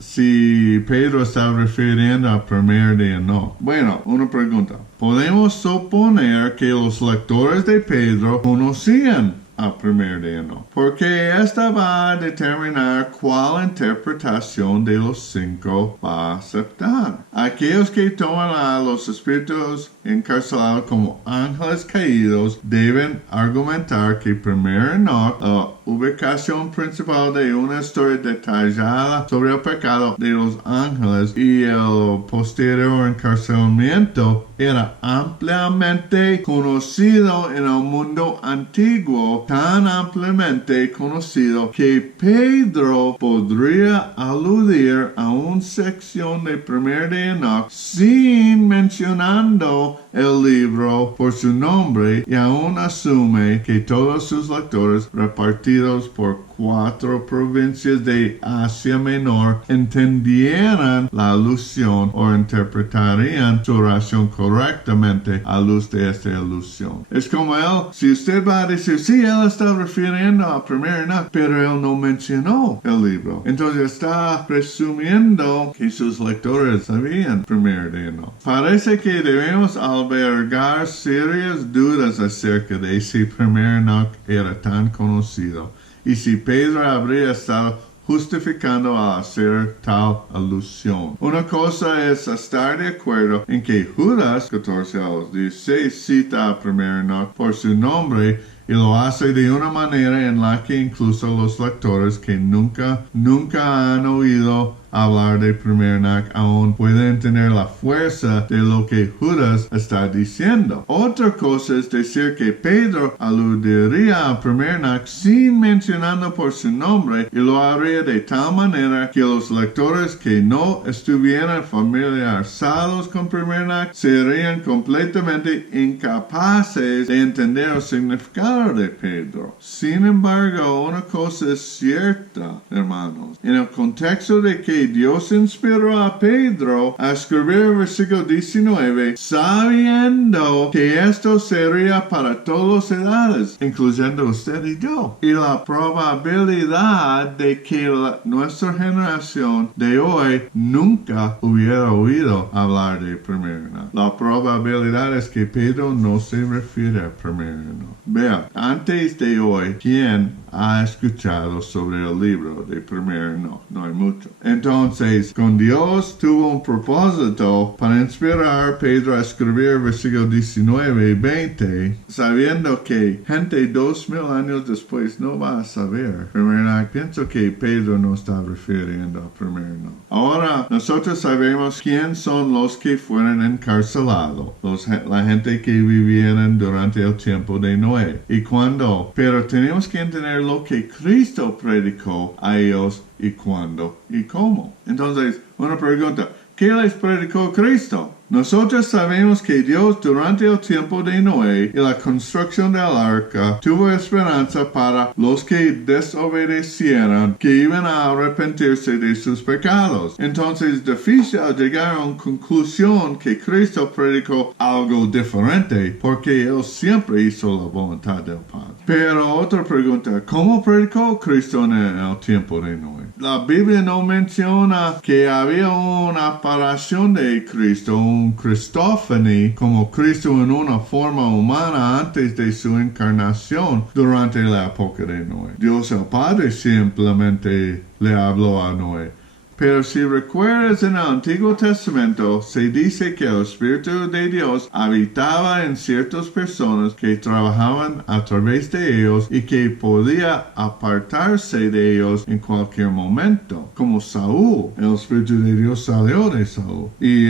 si Pedro está refiriendo al primer día o no. Bueno, una pregunta. Podemos suponer que los lectores de Pedro conocían al primer día no, porque esta va a determinar cuál interpretación de los 5 va a aceptar. Aquellos que toman a los espíritus encarcelados como ángeles caídos deben argumentar que primero no, la ubicación principal de una historia detallada sobre el pecado de los ángeles y el posterior encarcelamiento era ampliamente conocido en el mundo antiguo, tan ampliamente conocido que Pedro podría aludir a una sección de primer de Enoch sin mencionando el libro por su nombre y aún asume que todos sus lectores repartidos por 4 provincias de Asia Menor entendieran la alusión o interpretarían su oración correctamente a luz de esta alusión. Es como él, si usted va a decir, sí, él está refiriendo al primer Enoch, pero él no mencionó el libro. Entonces está presumiendo que sus lectores sabían primer de Enoch. Parece que debemos albergar serias dudas acerca de si primer Enoch era tan conocido y si Pedro habría estado justificando al hacer tal alusión. Una cosa es estar de acuerdo en que Judas 14 a los 16 cita a primer Enoch por su nombre y lo hace de una manera en la que incluso los lectores que nunca han oído hablar de primer Enoch aún pueden tener la fuerza de lo que Judas está diciendo. Otra cosa es decir que Pedro aludiría a primer Enoch sin mencionando por su nombre y lo haría de tal manera que los lectores que no estuvieran familiarizados con primer Enoch serían completamente incapaces de entender el significado de Pedro. Sin embargo, una cosa es cierta, hermanos. En el contexto de que Dios inspiró a Pedro a escribir el versículo 19, sabiendo que esto sería para todas las edades, incluyendo usted y yo. Y la probabilidad de que nuestra generación de hoy nunca hubiera oído hablar de primer Enoch. La probabilidad es que Pedro no se refiere a primer Enoch. Vea, antes de hoy, ¿quién ha escuchado sobre el libro de primer Enoch? No hay mucho. Entonces, con Dios tuvo un propósito para inspirar a Pedro a escribir versículos 19 y 20, sabiendo que gente 2000 años después no va a saber. Primer Enoch, pienso que Pedro no está refiriendo a primer Enoch. Ahora, nosotros sabemos quién son los que fueron encarcelados, la gente que vivieron durante el tiempo de Noé. Y cuándo, pero tenemos que entender lo que Cristo predicó a ellos y cuándo y cómo. Entonces, una pregunta, ¿qué les predicó Cristo? Nosotros sabemos que Dios durante el tiempo de Noé y la construcción del arca tuvo esperanza para los que desobedecieran, que iban a arrepentirse de sus pecados. Entonces es difícil llegar a una conclusión que Cristo predicó algo diferente, porque Él siempre hizo la voluntad del Padre. Pero otra pregunta, ¿cómo predicó Cristo en el tiempo de Noé? La Biblia no menciona que había una aparición de Cristo, un Christophany, como Cristo en una forma humana antes de su encarnación durante la época de Noé. Dios el Padre simplemente le habló a Noé. Pero si recuerdas en el Antiguo Testamento, se dice que el Espíritu de Dios habitaba en ciertas personas que trabajaban a través de ellos y que podía apartarse de ellos en cualquier momento. Como Saúl, el Espíritu de Dios salió de Saúl y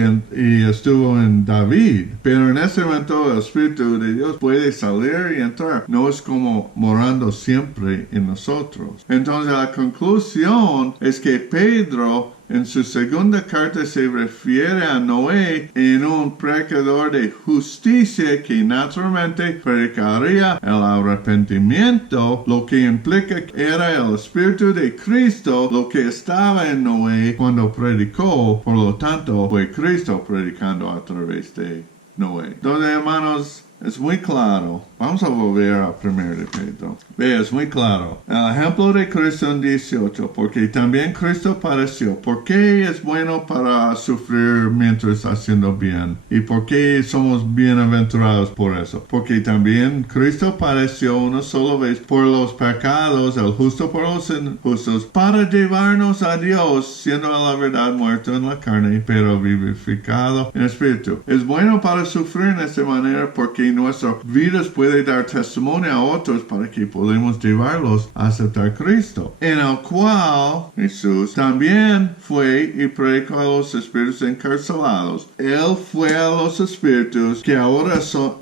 estuvo en David. Pero en ese momento el Espíritu de Dios puede salir y entrar. No es como morando siempre en nosotros. Entonces la conclusión es que Pedro en su segunda carta se refiere a Noé en un predicador de justicia que naturalmente predicaría el arrepentimiento, lo que implica que era el Espíritu de Cristo lo que estaba en Noé cuando predicó, por lo tanto fue Cristo predicando a través de Noé. Entonces, hermanos, es muy claro. Vamos a volver a 1 de Pedro. Ve, es muy claro. El ejemplo de Cristo en 18. Porque también Cristo padeció. ¿Por qué es bueno para sufrir mientras haciendo bien? ¿Y por qué somos bienaventurados por eso? Porque también Cristo padeció una sola vez por los pecados, el justo por los injustos, para llevarnos a Dios, siendo a la verdad muerto en la carne, pero vivificado en espíritu. Es bueno para sufrir en esta manera porque nuestras vidas pueden dar testimonio a otros para que podamos llevarlos a aceptar a Cristo, en el cual Jesús también fue y predicó a los espíritus encarcelados. Él fue a los espíritus que ahora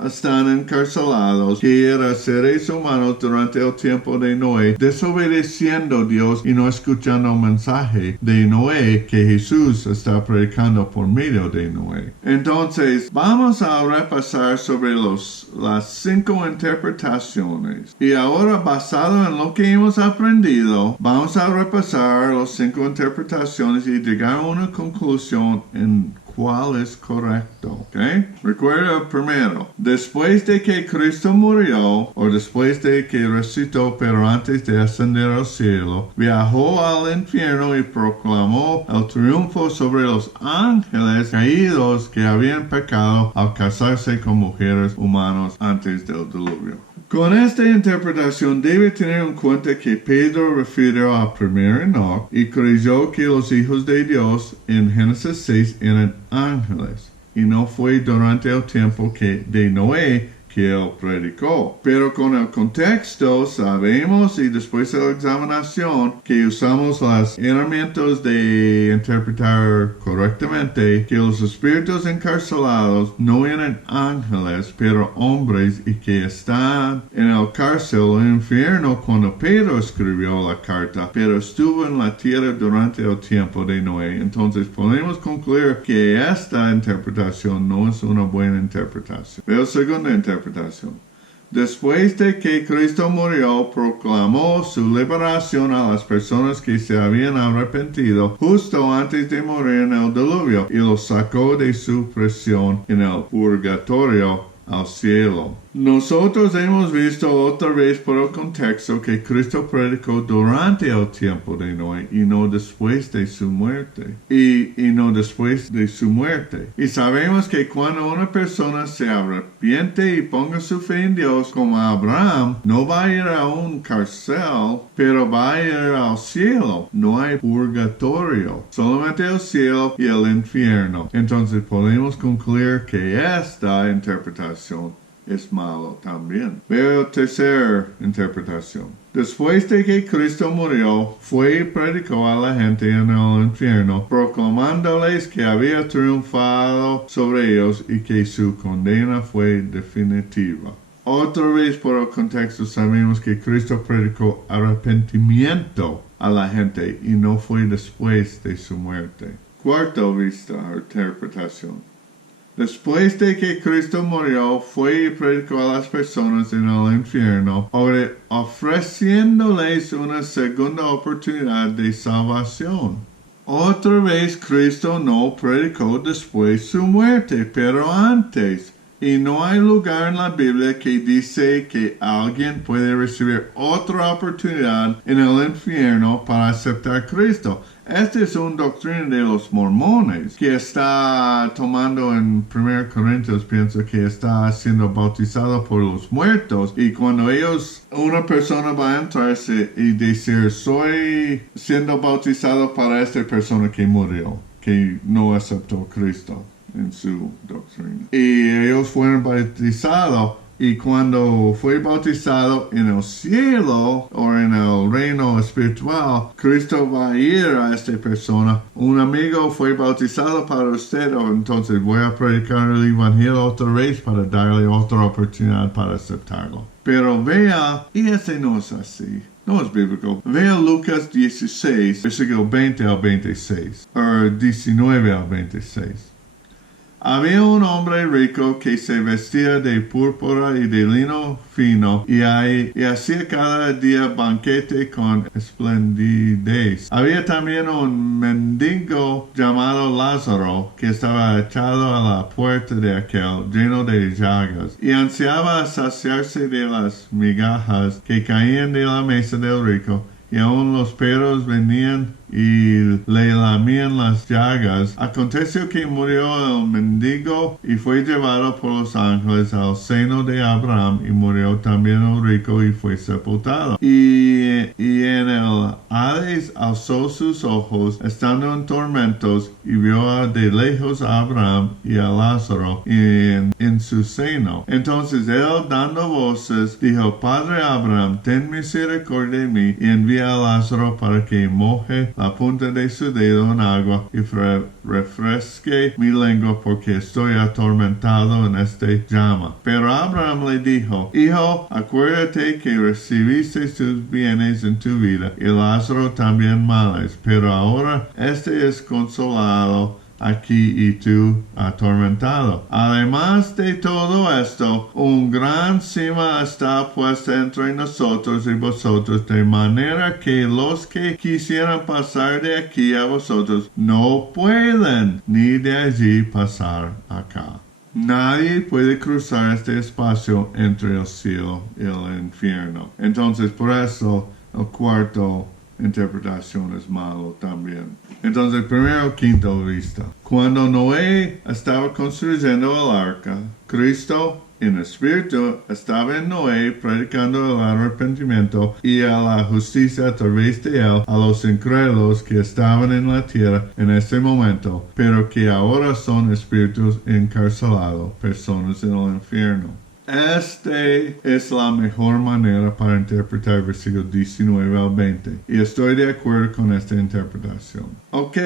están encarcelados, que eran seres humanos durante el tiempo de Noé, desobedeciendo a Dios y no escuchando el mensaje de Noé que Jesús está predicando por medio de Noé. Entonces, vamos a repasar sobre las 5 interpretaciones. Y ahora, basado en lo que hemos aprendido, vamos a repasar las 5 interpretaciones y llegar a una conclusión en cuál es correcto, ¿ok? Recuerda primero, después de que Cristo murió, o después de que resucitó, pero antes de ascender al cielo, viajó al infierno y proclamó el triunfo sobre los ángeles caídos que habían pecado al casarse con mujeres humanas antes del diluvio. Con esta interpretación debe tener en cuenta que Pedro refirió a primer Enoch y creyó que los hijos de Dios en Génesis 6 eran ángeles y no fue durante el tiempo de Noé que él predicó. Pero con el contexto sabemos y después de la examinación que usamos las herramientas de interpretar correctamente que los espíritus encarcelados no eran ángeles, pero hombres y que están en el cárcel o infierno cuando Pedro escribió la carta, pero estuvo en la tierra durante el tiempo de Noé. Entonces podemos concluir que esta interpretación no es una buena interpretación. Veo segunda interpretación. Después de que Cristo murió, proclamó su liberación a las personas que se habían arrepentido justo antes de morir en el diluvio y los sacó de su prisión en el purgatorio al cielo. Nosotros hemos visto otra vez por el contexto que Cristo predicó durante el tiempo de Noé y no después de su muerte. Y no después de su muerte. Y sabemos que cuando una persona se arrepiente y ponga su fe en Dios como Abraham, no va a ir a un cárcel, pero va a ir al cielo. No hay purgatorio, solamente el cielo y el infierno. Entonces podemos concluir que esta interpretación es malo también. Veo tercera interpretación. Después de que Cristo murió, fue y predicó a la gente en el infierno, proclamándoles que había triunfado sobre ellos y que su condena fue definitiva. Otra vez por el contexto sabemos que Cristo predicó arrepentimiento a la gente y no fue después de su muerte. Cuarta vista, interpretación. Después de que Cristo murió, fue y predicó a las personas en el infierno, ofreciéndoles una segunda oportunidad de salvación. Otra vez Cristo no predicó después de su muerte, pero antes. Y no hay lugar en la Biblia que dice que alguien puede recibir otra oportunidad en el infierno para aceptar a Cristo. Esta es una doctrina de los mormones que está tomando en 1 Corintios, pienso que está siendo bautizado por los muertos y cuando una persona va a entrarse y decir, soy siendo bautizado para esta persona que murió, que no aceptó a Cristo en su doctrina. Y ellos fueron bautizados y cuando fue bautizado en el cielo o en el reino espiritual, Cristo va a ir a esta persona. Un amigo fue bautizado para usted, entonces voy a predicar el evangelio otra vez para darle otra oportunidad para aceptarlo. Pero vea, y ese no es así. No es bíblico. Vea Lucas 16, versículo 20 al 26, o 19 al 26. Había un hombre rico que se vestía de púrpura y de lino fino y hacía cada día banquete con esplendidez. Había también un mendigo llamado Lázaro que estaba echado a la puerta de aquel, lleno de llagas, y ansiaba saciarse de las migajas que caían de la mesa del rico. Y aun los perros venían y le lamían las llagas. Aconteció que murió el mendigo y fue llevado por los ángeles al seno de Abraham, y murió también el rico y fue sepultado. Y en el Hades alzó sus ojos, estando en tormentos, y vio de lejos a Abraham y a Lázaro en su seno. Entonces él, dando voces, dijo, Padre Abraham, ten misericordia de mí, y envía a Lázaro para que moje la punta de su dedo en agua y refresque mi lengua, porque estoy atormentado en este llama. Pero Abraham le dijo, Hijo, acuérdate que recibiste tus bienes en tu vida, y Lázaro también males, pero ahora este es consolado aquí y tú atormentado. Además de todo esto, un gran cima está puesta entre nosotros y vosotros, de manera que los que quisieran pasar de aquí a vosotros no pueden, ni de allí pasar acá. Nadie puede cruzar este espacio entre el cielo y el infierno. Entonces, por eso, el cuarto interpretación es malo también. Entonces, primero, quinto vista. Cuando Noé estaba construyendo el arca, Cristo en espíritu estaba en Noé predicando el arrepentimiento y a la justicia a través de él a los incrédulos que estaban en la tierra en este momento, pero que ahora son espíritus encarcelados, personas en el infierno. Este es la mejor manera para interpretar versículos 19 al 20. Y estoy de acuerdo con esta interpretación. Ok.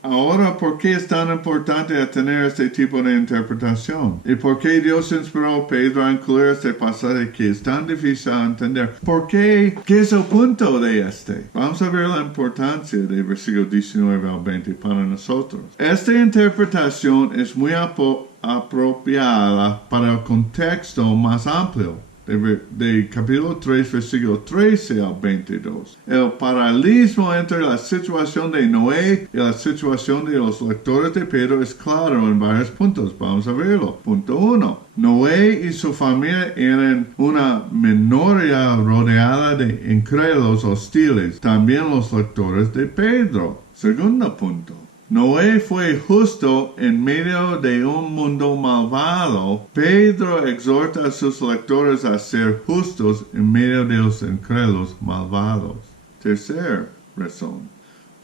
Ahora, ¿por qué es tan importante tener este tipo de interpretación? ¿Y por qué Dios inspiró a Pedro a incluir este pasaje que es tan difícil de entender? ¿Por qué? ¿Qué es el punto de este? Vamos a ver la importancia de versículo 19 al 20 para nosotros. Esta interpretación es muy apropiada para el contexto más amplio. De capítulo 3, versículo 13 al 22. El paralelismo entre la situación de Noé y la situación de los lectores de Pedro es claro en varios puntos. Vamos a verlo. Punto 1. Noé y su familia eran una minoría rodeada de incrédulos hostiles. También los lectores de Pedro. Segundo punto. Noé fue justo en medio de un mundo malvado. Pedro exhorta a sus lectores a ser justos en medio de los incrédulos malvados. Tercera razón.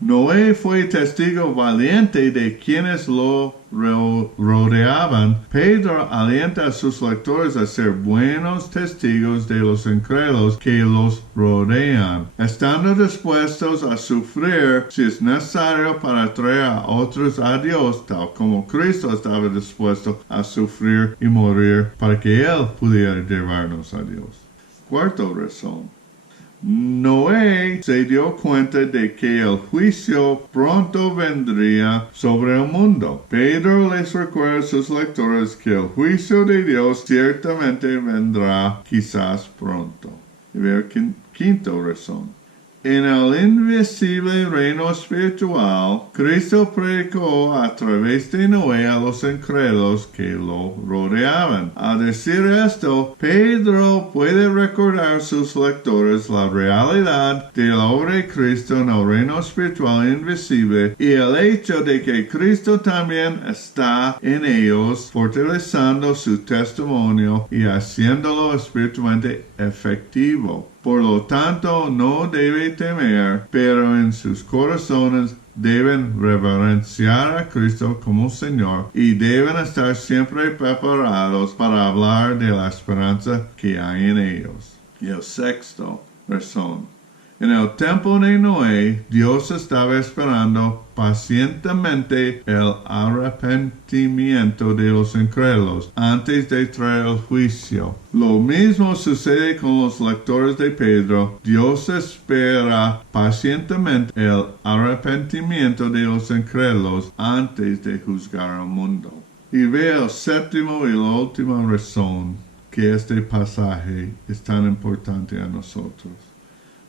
Noé fue testigo valiente de quienes lo rodeaban. Pedro alienta a sus lectores a ser buenos testigos de los incrédulos que los rodean, estando dispuestos a sufrir si es necesario para traer a otros a Dios, tal como Cristo estaba dispuesto a sufrir y morir para que Él pudiera llevarnos a Dios. Cuarta razón. Noé se dio cuenta de que el juicio pronto vendría sobre el mundo. Pedro les recuerda a sus lectores que el juicio de Dios ciertamente vendrá quizás pronto. Y veo quinta razón. En el invisible reino espiritual, Cristo predicó a través de Noé a los incrédulos que lo rodeaban. Al decir esto, Pedro puede recordar a sus lectores la realidad de la obra de Cristo en el reino espiritual invisible y el hecho de que Cristo también está en ellos, fortaleciendo su testimonio y haciéndolo espiritualmente efectivo. Por lo tanto, no debe temer, pero en sus corazones deben reverenciar a Cristo como Señor y deben estar siempre preparados para hablar de la esperanza que hay en ellos. Y el sexto razón. En el tiempo de Noé, Dios estaba esperando pacientemente el arrepentimiento de los incrédulos antes de traer el juicio. Lo mismo sucede con los lectores de Pedro. Dios espera pacientemente el arrepentimiento de los incrédulos antes de juzgar al mundo. Y veo el séptimo y la última razón que este pasaje es tan importante a nosotros.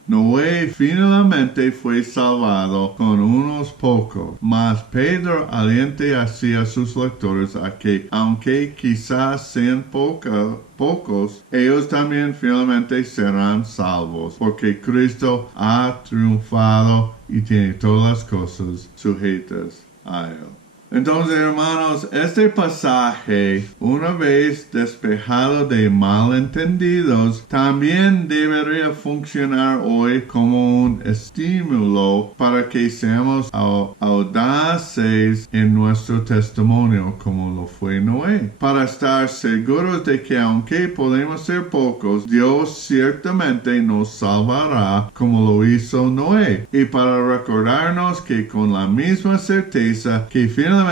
Noé finalmente fue salvado con unos pocos, mas Pedro alienta así a sus lectores a que, aunque quizás sean pocos, ellos también finalmente serán salvos, porque Cristo ha triunfado y tiene todas las cosas sujetas a él. Entonces, hermanos, este pasaje, una vez despejado de malentendidos, también debería funcionar hoy como un estímulo para que seamos audaces en nuestro testimonio, como lo fue Noé, para estar seguros de que aunque podemos ser pocos, Dios ciertamente nos salvará como lo hizo Noé, y para recordarnos que con la misma certeza que finalmente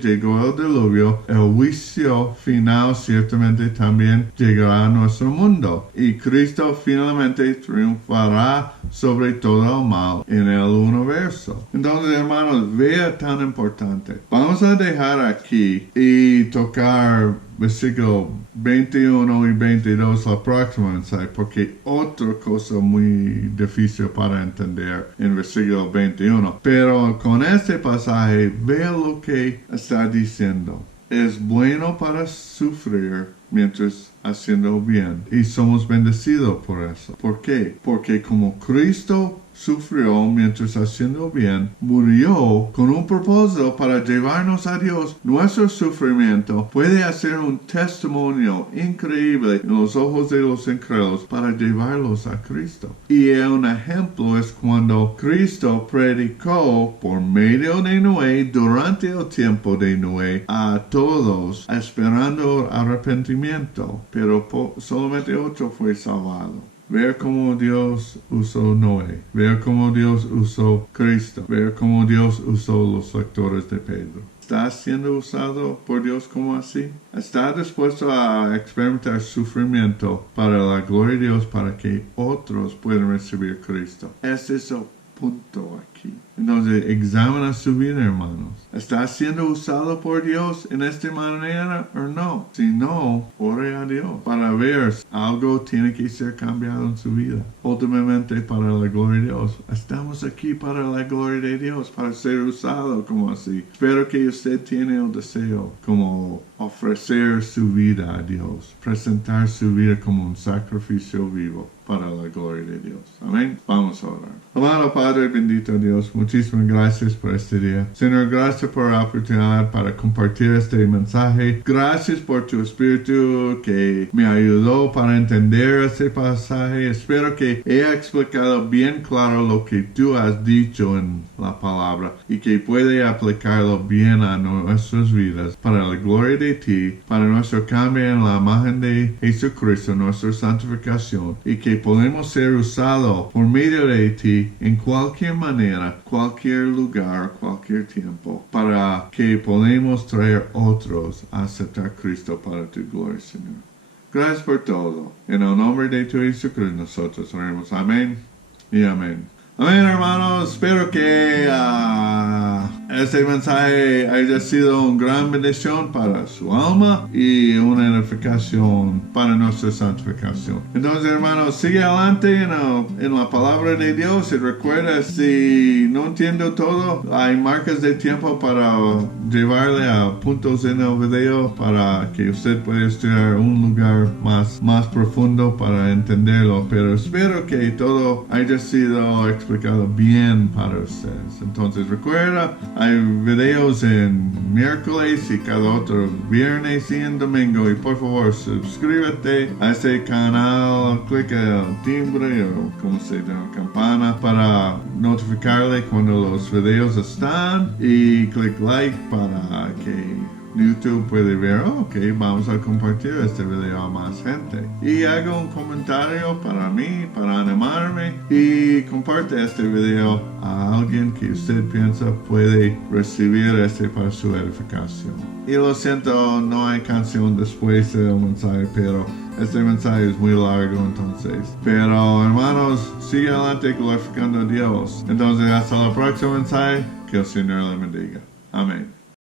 llegó el diluvio, el juicio final ciertamente también llegará a nuestro mundo y Cristo finalmente triunfará sobre todo el mal en el universo. Entonces, hermanos, vea tan importante. Vamos a dejar aquí y tocar versículo 21 y 22 la próxima mensaje, porque otra cosa muy difícil para entender en versículo 21. Pero con este pasaje, vea lo que está diciendo. Es bueno para sufrir mientras haciendo bien. Y somos bendecidos por eso. ¿Por qué? Porque como Cristo sufrió mientras haciendo bien, murió con un propósito para llevarnos a Dios. Nuestro sufrimiento puede hacer un testimonio increíble en los ojos de los incrédulos para llevarlos a Cristo. Y un ejemplo es cuando Cristo predicó por medio de Noé durante el tiempo de Noé a todos esperando arrepentimiento, pero solamente 8 fue salvado. Ver cómo Dios usó Noé, ver cómo Dios usó Cristo, ver cómo Dios usó los lectores de Pedro. ¿Estás siendo usado por Dios como así? ¿Estás dispuesto a experimentar sufrimiento para la gloria de Dios para que otros puedan recibir Cristo? Ese es el punto aquí. Entonces, examina su vida, hermanos. ¿Está siendo usado por Dios en esta manera o no? Si no, ore a Dios para ver si algo tiene que ser cambiado en su vida. Últimamente, para la gloria de Dios. Estamos aquí para la gloria de Dios, para ser usado como así. Espero que usted tiene el deseo como ofrecer su vida a Dios, presentar su vida como un sacrificio vivo para la gloria de Dios. Amén. Vamos a orar. Amado Padre, bendito Dios, muchísimas gracias por este día. Señor, gracias por la oportunidad para compartir este mensaje. Gracias por tu espíritu que me ayudó para entender este pasaje. Espero que he explicado bien claro lo que tú has dicho en la palabra y que puede aplicarlo bien a nuestras vidas para la gloria de ti, para nuestro cambio en la imagen de Jesucristo, nuestra santificación, y que podemos ser usados por medio de ti en cualquier manera, cualquier lugar, cualquier tiempo, para que podamos traer otros a aceptar Cristo para tu gloria, Señor. Gracias por todo. En el nombre de tu Jesucristo nosotros oremos. Amén y amén. Amén, hermanos. Espero que este mensaje haya sido una gran bendición para su alma y una edificación para nuestra santificación. Entonces, hermanos, sigue adelante en la palabra de Dios y recuerda, si no entiendo todo, hay marcas de tiempo para llevarle a puntos en el video para que usted pueda estudiar un lugar más profundo para entenderlo. Pero espero que todo haya sido explicado bien para ustedes. Entonces, recuerda, hay videos en miércoles y cada otro viernes y en domingo. Y por favor, suscríbete a este canal, clica el timbre o como se llama, campana para notificarle cuando los videos están y click like para que YouTube puede ver, ok, vamos a compartir este video a más gente. Y haga un comentario para mí, para animarme, y comparte este video a alguien que usted piensa puede recibir para su edificación. Y lo siento, no hay canción después del mensaje, pero este mensaje es muy largo entonces. Pero hermanos, sigue adelante glorificando a Dios. Entonces hasta el próximo mensaje, que el Señor le bendiga. Amén.